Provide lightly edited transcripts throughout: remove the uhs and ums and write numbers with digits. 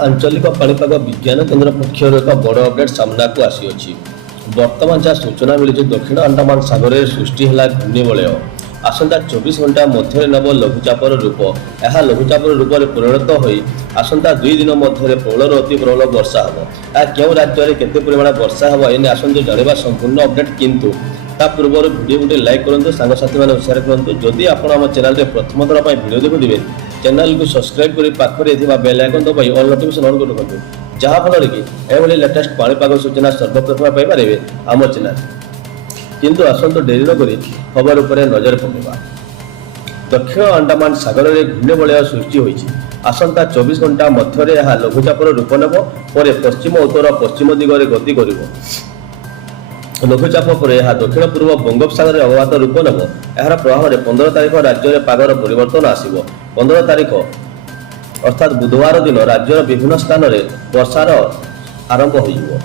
आंचलिक पाणीपाग विज्ञान केन्द्र पक्षर एक बड़ अपडेट सामना को आसी बर्तमान जहाँ सूचना मिली दक्षिण अंडमान सागर में सृष्टि है घूर्णिबलय आसंता 24 घंटा मध्य नव लघुचापर रूप यह लघुचापर रूप में परिणत हो आसंता 2 दिन मध्य प्रबल अति प्रबल वर्षा हम यह क्यों राज्य में केते परिमाण वर्षा हम एने आसतु जाना संपूर्ण अपडेट किंतु ता पूर्व वीडियो गोटे लाइक करूँ सांगसाथी मैंने सेयार करूँ जदि आप चैनल में प्रथम थर पर वीडियो देखुवे चैनल को सब्सक्राइब कर पाखे बेल आइकन दबाई ऑल नोटिफिकेशन ऑन कर रखु जहाँफल कि यह लेटेस्ट पाणीपाग सूचना सर्वप्रथम पाइपर आम चैनल किंतु आसतु डेरी नक खबर उपर नजर पकड़ा दक्षिण अंडमान सागर में घूर्णिबलय सृष्टि होती आसंता 24 घंटा मध्य यह लघुचापर रूप नेब पर पश्चिम उत्तर पश्चिम दिगरे गति कर लघुचाप पर यह दक्षिण पूर्व बंगोपसागर अवपात रूप नेब यार प्रभाव में 15 तारिख राज्य में पागर परिवर्तन आसब 15 तारिख अर्थात बुधवार दिन राज्यर विभिन्न स्थान में वर्षार आरंभ हो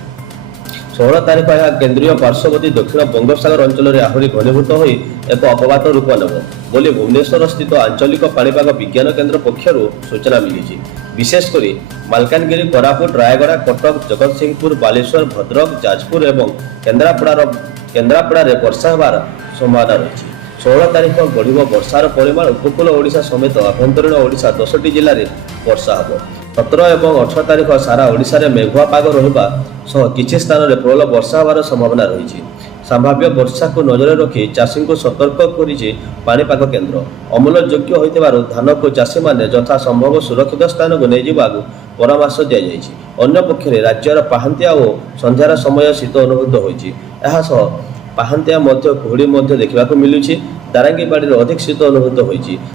16 तारिख यह केन्द्रीय पार्श्ववर्ती दक्षिण बंगोपसागर अंचल में आहरी घनीभूत हो एक अपवात रूप नेब बोली भुवनेश्वर स्थित आंचलिक पाणीपाग विज्ञान केन्द्र पक्षर सूचना मिली विशेषकर मालकानगिरी कोरापुट रायगड़ा कटक जगतसिंहपुर बालेश्वर भद्रक जाजपुर और केन्द्रापड़ा वर्षा होबार संभावना रही 16 तारिख बढ़ वर्षार परिमाण उपकूल ओडिशा समेत आभ्यंतरीण ओडिशा 10टी जिले में वर्षा हो 17 और 18 तारिख सारा ओडिशा में मेघुआ पाग रहा सह किछि स्थान में प्रबल वर्षा होबार संभावना रही संभाव्य वर्षा को नजर रखी चाषी को सतर्क करिछि पाणीपाग केन्द्र अमूल योग्य होइतिबारु धान को चाषी माने यथा संभव सुरक्षित स्थान को नहीं जावाकू परामर्श दि जाइछि अन्य पक्षरे राज्यर पाहांतिया और संध्यार समय शीत अनुभूत होइछि एहा सह पाहांतिया मध्य कुहुड़ी मध्य देखा मिलूछि दारांगीबाड़ी अधिक शीत अनुभूत होइछि।